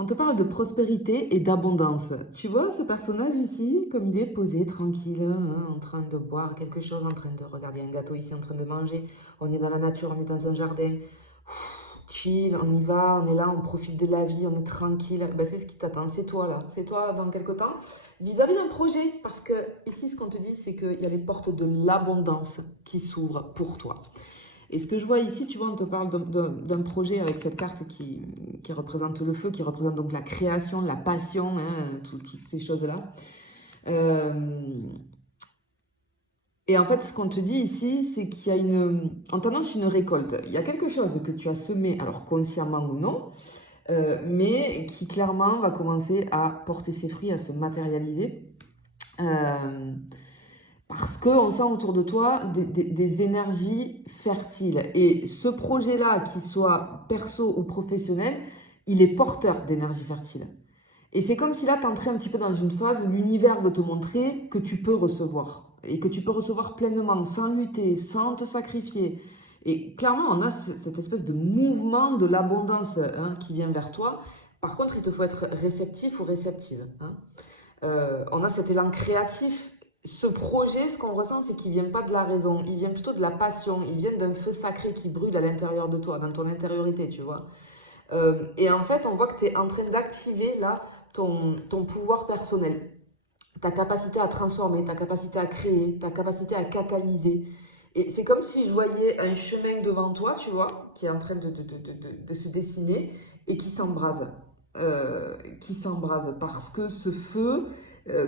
On te parle de prospérité et d'abondance. Tu vois ce personnage ici, comme il est posé, tranquille, hein, en train de boire quelque chose, en train de regarder un gâteau ici, en train de manger. On est dans la nature, on est dans un jardin. Chill, on y va, on est là, on profite de la vie, on est tranquille. Ben, c'est ce qui t'attend, c'est toi là. C'est toi dans quelque temps vis-à-vis d'un projet. Parce que ici, ce qu'on te dit, c'est qu'il y a les portes de l'abondance qui s'ouvrent pour toi. Et ce que je vois ici, tu vois, on te parle d'un projet avec cette carte qui représente le feu, qui représente donc la création, la passion, hein, toutes ces choses-là. Euh, et en fait, ce qu'on te dit ici, c'est qu'il y a on t'annonce une récolte. Il y a quelque chose que tu as semé, alors consciemment ou non, mais qui clairement va commencer à porter ses fruits, à se matérialiser. Euh, Parce qu'on sent autour de toi des énergies fertiles. Et ce projet-là, qu'il soit perso ou professionnel, il est porteur d'énergie fertile. Et c'est comme si là, tu entrais un petit peu dans une phase où l'univers veut te montrer que tu peux recevoir. Et que tu peux recevoir pleinement, sans lutter, sans te sacrifier. Et clairement, on a cette espèce de mouvement de l'abondance, hein, qui vient vers toi. Par contre, il te faut être réceptif ou réceptive, hein. On a cet élan créatif. Ce projet, ce qu'on ressent, c'est qu'il ne vient pas de la raison, il vient plutôt de la passion, il vient d'un feu sacré qui brûle à l'intérieur de toi, dans ton intériorité, tu vois. Et en fait, on voit que tu es en train d'activer là ton pouvoir personnel, ta capacité à transformer, ta capacité à créer, ta capacité à catalyser. Et c'est comme si je voyais un chemin devant toi, tu vois, qui est en train de se dessiner et qui s'embrase. Qui s'embrase parce que ce feu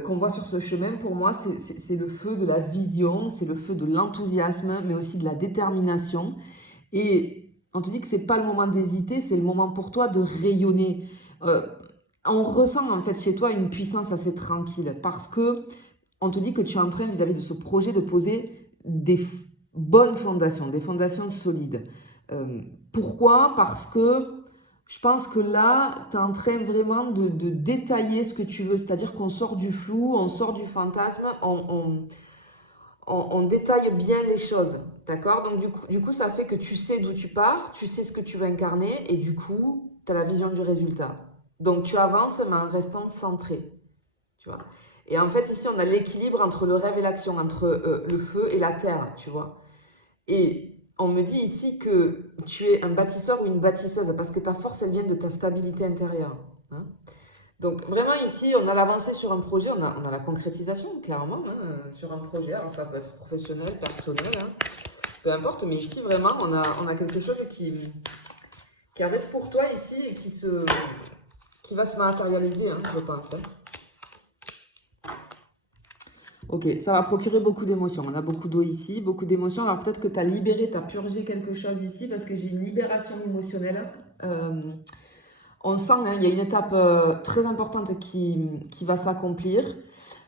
qu'on voit sur ce chemin, pour moi, c'est le feu de la vision, c'est le feu de l'enthousiasme, mais aussi de la détermination. Et on te dit que c'est pas le moment d'hésiter, c'est le moment pour toi de rayonner. Euh, on ressent en fait chez toi une puissance assez tranquille parce que on te dit que tu es en train vis-à-vis de ce projet de poser bonnes fondations, des fondations solides. Pourquoi? Parce que je pense que là, tu es en train vraiment de détailler ce que tu veux, c'est-à-dire qu'on sort du flou, on sort du fantasme, on détaille bien les choses, d'accord? Donc du coup, ça fait que tu sais d'où tu pars, tu sais ce que tu veux incarner, et du coup, tu as la vision du résultat. Donc tu avances, mais en restant centré, tu vois. Et en fait, ici, on a l'équilibre entre le rêve et l'action, entre le feu et la terre, tu vois. Et on me dit ici que tu es un bâtisseur ou une bâtisseuse, parce que ta force, elle vient de ta stabilité intérieure, hein. Donc vraiment ici, on a l'avancée sur un projet, on a la concrétisation, clairement, hein, sur un projet. Alors ça peut être professionnel, personnel, hein, peu importe, mais ici, vraiment, on a quelque chose qui arrive pour toi ici et qui va se matérialiser, hein, je pense, hein. Ok, ça va procurer beaucoup d'émotions. On a beaucoup d'eau ici, beaucoup d'émotions. Alors peut-être que tu as libéré, tu as purgé quelque chose ici parce que j'ai une libération émotionnelle. On sent, hein, il y a une étape très importante qui va s'accomplir.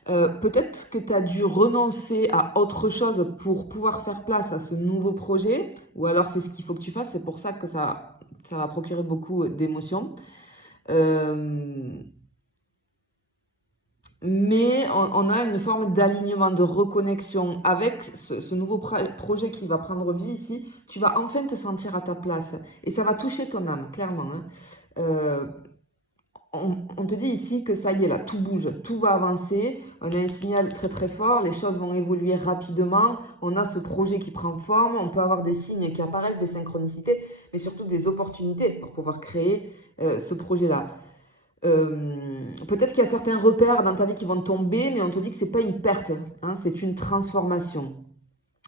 Peut-être que tu as dû renoncer à autre chose pour pouvoir faire place à ce nouveau projet, ou alors c'est ce qu'il faut que tu fasses, c'est pour ça que ça va procurer beaucoup d'émotions. Euh, mais on a une forme d'alignement, de reconnexion avec ce nouveau projet qui va prendre vie ici. Tu vas enfin te sentir à ta place et ça va toucher ton âme, clairement, hein. Euh, on te dit ici que ça y est, là, tout bouge, tout va avancer. On a un signal très très fort, les choses vont évoluer rapidement. On a ce projet qui prend forme, on peut avoir des signes qui apparaissent, des synchronicités, mais surtout des opportunités pour pouvoir créer ce projet-là. Peut-être qu'il y a certains repères dans ta vie qui vont tomber, mais on te dit que c'est pas une perte, hein, c'est une transformation.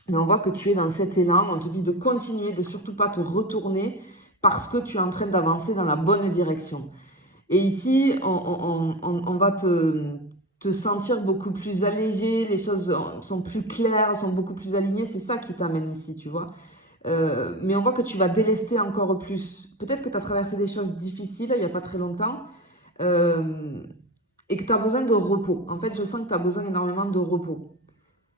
Mais on voit que tu es dans cet élan, on te dit de continuer, de surtout pas te retourner parce que tu es en train d'avancer dans la bonne direction. Et ici, on va te sentir beaucoup plus allégé, les choses sont plus claires, sont beaucoup plus alignées, c'est ça qui t'amène ici, tu vois. Mais on voit que tu vas délester encore plus. Peut-être que tu as traversé des choses difficiles il n'y a pas très longtemps euh, et que tu as besoin de repos. En fait, je sens que tu as besoin énormément de repos.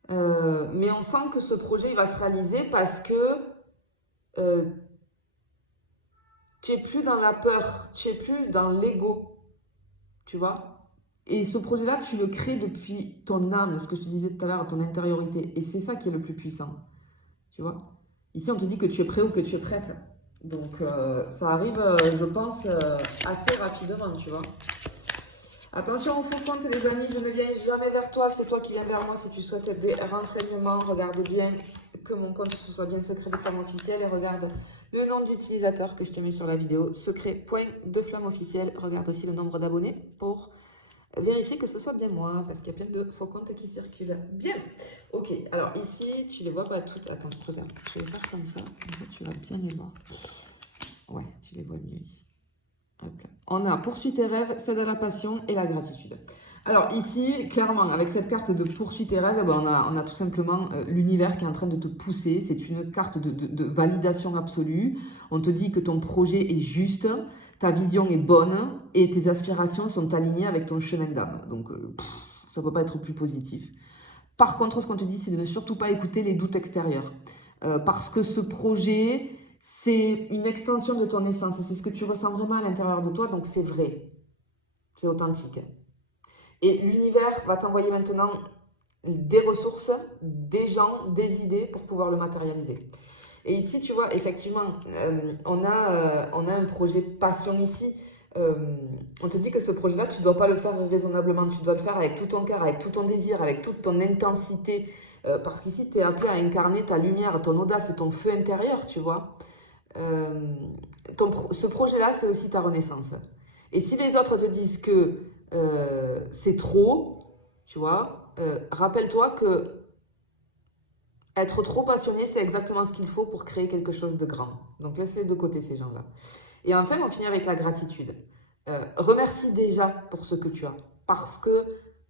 Mais on sent que ce projet il va se réaliser parce que euh, tu es plus dans la peur, tu es plus dans l'ego, tu vois. Et ce projet-là, tu le crées depuis ton âme, ce que je te disais tout à l'heure, ton intériorité. Et c'est ça qui est le plus puissant, tu vois. Ici, on te dit que tu es prêt ou que tu es prête. Donc, ça arrive, je pense, assez rapidement, tu vois. Attention, faux compte, les amis, je ne viens jamais vers toi. C'est toi qui viens vers moi si tu souhaites des renseignements. Regarde bien que mon compte ce soit bien secret de flamme officielle et regarde le nom d'utilisateur que je te mets sur la vidéo, secret.deflamme-officielle. Regarde aussi le nombre d'abonnés pour vérifier que ce soit bien moi parce qu'il y a plein de faux comptes qui circulent. Bien, ok. Alors ici, tu les vois pas toutes. Attends, regarde, je vais faire comme ça tu vas bien les voir. Ouais, tu les vois mieux ici. Hop là. On a poursuis tes rêves, cède à la passion et la gratitude. Alors ici, clairement, avec cette carte de poursuis tes rêves, ben, on a tout simplement l'univers qui est en train de te pousser. C'est une carte de validation absolue. On te dit que ton projet est juste, ta vision est bonne et tes aspirations sont alignées avec ton chemin d'âme. Donc, ça ne peut pas être plus positif. Par contre, ce qu'on te dit, c'est de ne surtout pas écouter les doutes extérieurs. Parce que ce projet, c'est une extension de ton essence. C'est ce que tu ressens vraiment à l'intérieur de toi, donc c'est vrai. C'est authentique. Et l'univers va t'envoyer maintenant des ressources, des gens, des idées pour pouvoir le matérialiser. Et ici, tu vois, effectivement, on a un projet passion ici. On te dit que ce projet-là, tu ne dois pas le faire raisonnablement, tu dois le faire avec tout ton cœur, avec tout ton désir, avec toute ton intensité. Parce qu'ici, tu es appelé à incarner ta lumière, ton audace, ton feu intérieur, tu vois. Ce projet-là, c'est aussi ta renaissance. Et si les autres te disent que c'est trop, tu vois, rappelle-toi que être trop passionné, c'est exactement ce qu'il faut pour créer quelque chose de grand. Donc laisse-les de côté, ces gens-là. Et enfin, on finit avec la gratitude. Remercie déjà pour ce que tu as. Parce que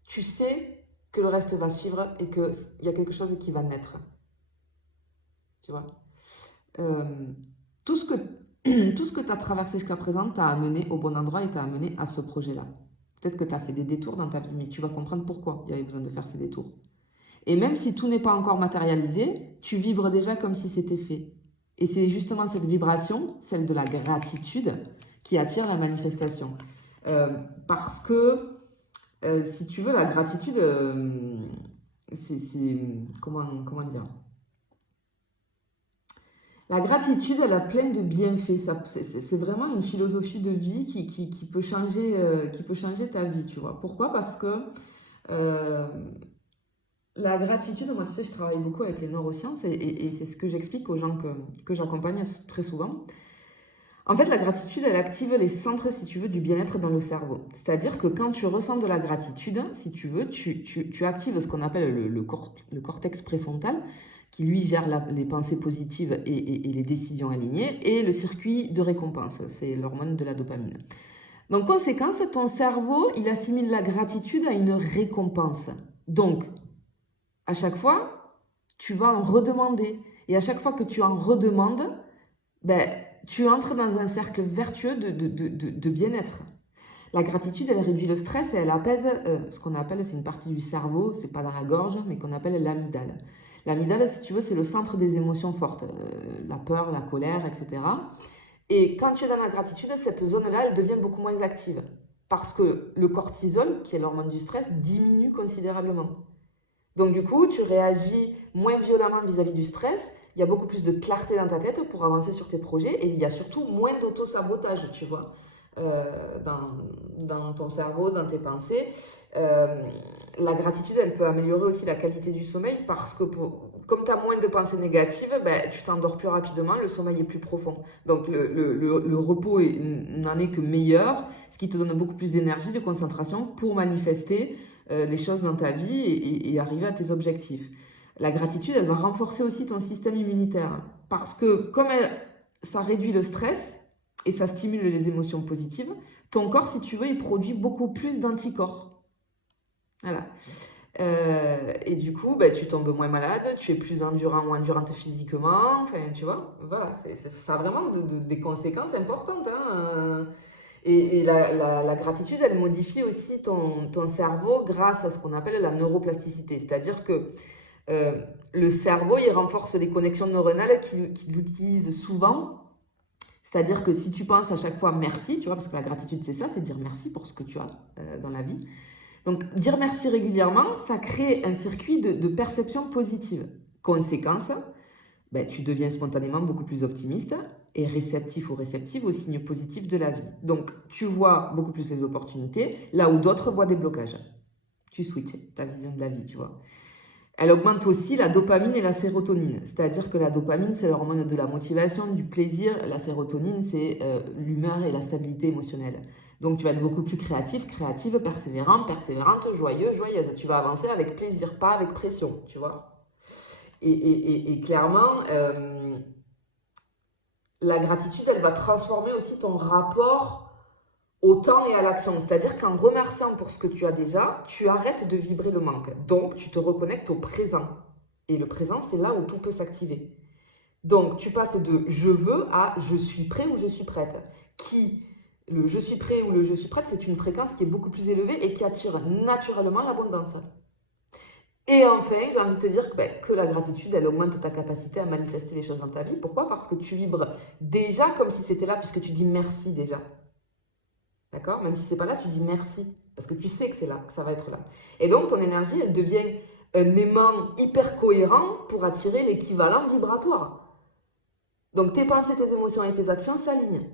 tu sais que le reste va suivre et qu'il y a quelque chose qui va naître. Tu vois, tout ce que tu as traversé jusqu'à présent t'a amené au bon endroit et t'a amené à ce projet-là. Peut-être que tu as fait des détours dans ta vie, mais tu vas comprendre pourquoi il y avait besoin de faire ces détours. Et même si tout n'est pas encore matérialisé, tu vibres déjà comme si c'était fait. Et c'est justement cette vibration, celle de la gratitude, qui attire la manifestation. Parce que, si tu veux, la gratitude, comment dire? La gratitude, elle a plein de bienfaits. C'est vraiment une philosophie de vie qui peut changer ta vie, tu vois. Pourquoi? Parce que la gratitude, moi, tu sais, je travaille beaucoup avec les neurosciences et c'est ce que j'explique aux gens que j'accompagne très souvent. En fait, la gratitude, elle active les centres, si tu veux, du bien-être dans le cerveau. C'est-à-dire que quand tu ressens de la gratitude, si tu veux, tu actives ce qu'on appelle le cortex préfrontal, qui lui gère les pensées positives et les décisions alignées, et le circuit de récompense, c'est l'hormone de la dopamine. Donc, conséquence, ton cerveau, il assimile la gratitude à une récompense. Donc, à chaque fois, tu vas en redemander. Et à chaque fois que tu en redemandes, ben, tu entres dans un cercle vertueux de bien-être. La gratitude, elle réduit le stress et elle apaise ce qu'on appelle, c'est une partie du cerveau, c'est pas dans la gorge, mais qu'on appelle l'amygdale. L'amygdale, si tu veux, c'est le centre des émotions fortes, la peur, la colère, etc. Et quand tu es dans la gratitude, cette zone-là, elle devient beaucoup moins active. Parce que le cortisol, qui est l'hormone du stress, diminue considérablement. Donc du coup, tu réagis moins violemment vis-à-vis du stress, il y a beaucoup plus de clarté dans ta tête pour avancer sur tes projets et il y a surtout moins d'auto-sabotage, tu vois, dans ton cerveau, dans tes pensées. La gratitude, elle peut améliorer aussi la qualité du sommeil parce que comme tu as moins de pensées négatives, ben, tu t'endors plus rapidement, le sommeil est plus profond. Donc le repos n'en est que meilleur, ce qui te donne beaucoup plus d'énergie, de concentration pour manifester les choses dans ta vie et arriver à tes objectifs. La gratitude, elle va renforcer aussi ton système immunitaire parce que comme ça réduit le stress et ça stimule les émotions positives, ton corps, si tu veux, il produit beaucoup plus d'anticorps. Voilà. Et du coup, bah, tu tombes moins malade, tu es plus endurant ou endurante physiquement, enfin, tu vois, voilà, ça a vraiment des conséquences importantes, hein. Et la gratitude, elle modifie aussi ton cerveau grâce à ce qu'on appelle la neuroplasticité. C'est-à-dire que le cerveau, il renforce les connexions neuronales qu'il utilise souvent. C'est-à-dire que si tu penses à chaque fois merci, tu vois, parce que la gratitude, c'est ça, c'est dire merci pour ce que tu as dans la vie. Donc, dire merci régulièrement, ça crée un circuit de perception positive. Conséquence, ben, tu deviens spontanément beaucoup plus optimiste et réceptif ou réceptive aux signes positifs de la vie. Donc, tu vois beaucoup plus les opportunités, là où d'autres voient des blocages. Tu switches ta vision de la vie, tu vois. Elle augmente aussi la dopamine et la sérotonine. C'est-à-dire que la dopamine, c'est l'hormone de la motivation, du plaisir. La sérotonine, c'est l'humeur et la stabilité émotionnelle. Donc, tu vas être beaucoup plus créatif, créative, persévérant, persévérante, joyeux, joyeuse. Tu vas avancer avec plaisir, pas avec pression, tu vois. Et clairement, la gratitude, elle va transformer aussi ton rapport au temps et à l'action. C'est-à-dire qu'en remerciant pour ce que tu as déjà, tu arrêtes de vibrer le manque. Donc, tu te reconnectes au présent. Et le présent, c'est là où tout peut s'activer. Donc, tu passes de je veux à je suis prêt ou je suis prête. Le je suis prêt ou le je suis prête, c'est une fréquence qui est beaucoup plus élevée et qui attire naturellement l'abondance. Et enfin, j'ai envie de te dire que la gratitude, elle augmente ta capacité à manifester les choses dans ta vie. Pourquoi? Parce que tu vibres déjà comme si c'était là, puisque tu dis merci déjà. D'accord? Même si c'est pas là, tu dis merci. Parce que tu sais que c'est là, que ça va être là. Et donc, ton énergie, elle devient un aimant hyper cohérent pour attirer l'équivalent vibratoire. Donc, tes pensées, tes émotions et tes actions s'alignent.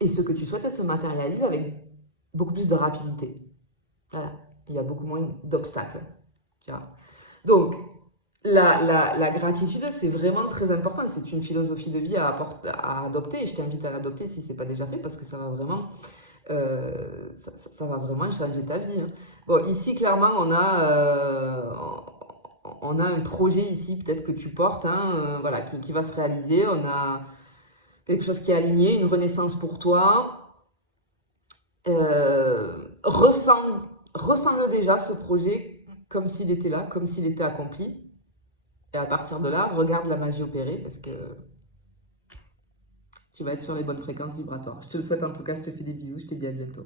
Et ce que tu souhaites se matérialise avec beaucoup plus de rapidité. Voilà. Il y a beaucoup moins d'obstacles. Tu vois? Donc, la gratitude, c'est vraiment très important. C'est une philosophie de vie à adopter. Et je t'invite à l'adopter si ce n'est pas déjà fait parce que ça va vraiment... ça va vraiment changer ta vie. Hein. Bon, ici, clairement, on a un projet ici, peut-être que tu portes, hein, voilà, qui va se réaliser. On a quelque chose qui est aligné, une renaissance pour toi. Ressens-le déjà, ce projet, comme s'il était là, comme s'il était accompli. Et à partir de là, regarde la magie opérer parce que tu vas être sur les bonnes fréquences vibratoires. Je te le souhaite en tout cas, je te fais des bisous, je te dis à bientôt.